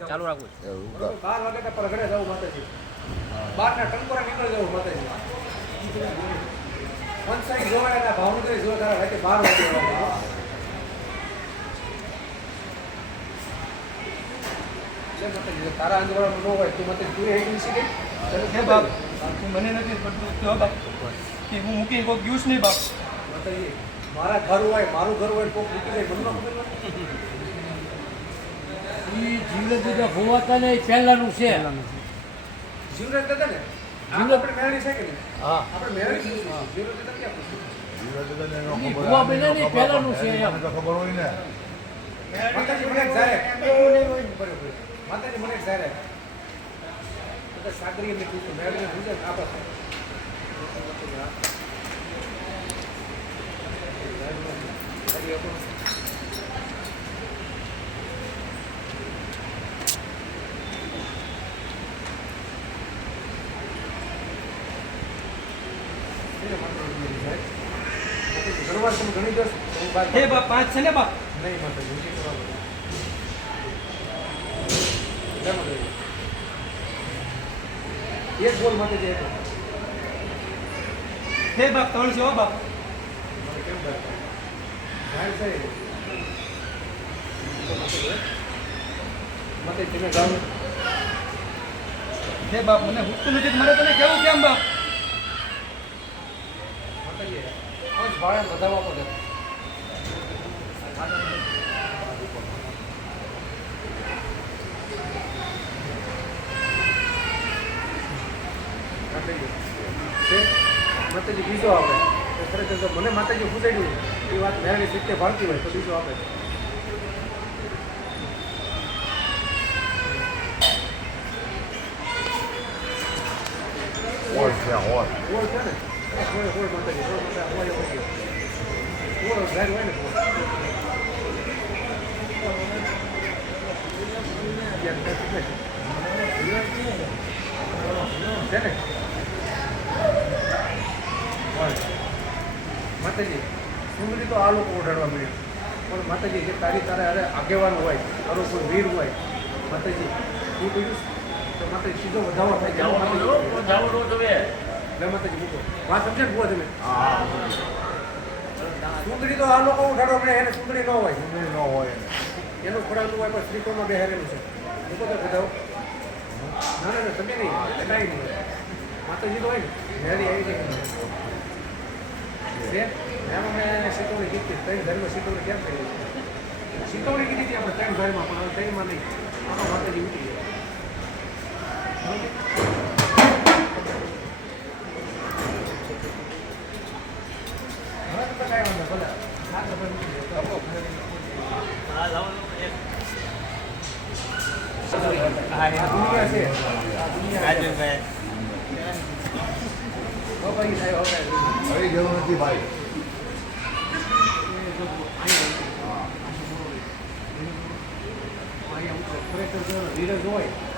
ચાલુ રાખવું 12 વાગે તો પરગડે જવું માતાજી 12 ના ટંકોરા નીકળી જવું માતાજી પંચાઈ જોવાના ભાવનગર જો તારા રાતે 12 વાગે માતાજી તારા આંદોલન ન હોય તું માતાજી તું એક શીખે હે બાપ તું મને નથી પડતું તો બાપ કે હું મૂકી કોઈ ગયુસ નહીં બાપ માતાજી મારા ઘર હોય મારું ઘર હોય કોક મૂકી જાય મનમાં ખબર ઈ જીવન ભોવાતા ને પહેલાનું છે જીવરાજ દાદા ને આપણે મેળવી છે કે નહીં હા આપણે મેળવી છે જીવરાજ દાદા ક્યાં પૂછ્યું ઈ ભોવા બને ને પહેલાનું છે એમ ખબર હોય ને માતાજી મને જાય માતાજી મને જાય તો સાગરી એમને કીધું મેળવીને પૂછે આપે ઘરવાર તમે ગણી દો હે બાપ 5 છે ને બાપ નહીં માતાજી ઊંચી કરવા એક બોલ માતાજી એક હે બાપ 3 છે હો બાપ મને કેમ ડર જાય છે માતાજી તમે ગાવ હે બાપ મને હુકતું નથી મારે તને કેવું કેમ બાપ માતાજી પાંચ ભાડા વધારવા પડે માતાજી બીજો આપે તો ખરેખર જો મને માતાજી પૂછાડ્યું એ વાત મેળવી સિત્તે ભાળતી હોય તો બીજો આપે હોય છે હોય હોળ છે ને હોળ માતાજી હોળ માતા હોય હોળ ઘર હોય ને છે ને માતાજી સુંદરી તો આ લોકો ઓઢાડવા મળ્યા પણ માતાજી જે તારે અરે આગેવાન હોય તારો કોઈ વીર હોય માતાજી એ કહ્યું તો માતાજી સીધો વધાવો થાય જાઓ માતાજી મૂકો વાત સમજે ને તમે સુંદરી તો આ લોકો ઉઠાડવા મળે એને સુંદરી ન હોય ન હોય એનું ખોડાનું હોય પણ શ્રીકોમાં બેહારેલું છે મૂકો તો વધાવો ના ના તમે નહીં કાંઈ નહીં માતાજી તો હોય ને મેળી આવી જાય એમાં મેં શીતવણી કીધી ત્રણ ઘરમાં શીતવણી કેમ કરી શીતવણી કીધી હતી આપણે ત્રણ ઘરમાં પણ હવે ત્રણમાં નહીં આમાં માતાજી ઉઠી ગયા હવે તો કાંઈ વાંધો ભલે હા તો ભાઈ ઉઠી જાય દુનિયા છે આ દુનિયા ભાઈ સાહેબ હવે કઈ જરૂર નથી ભાઈ ખરેખર ધીરજ હોય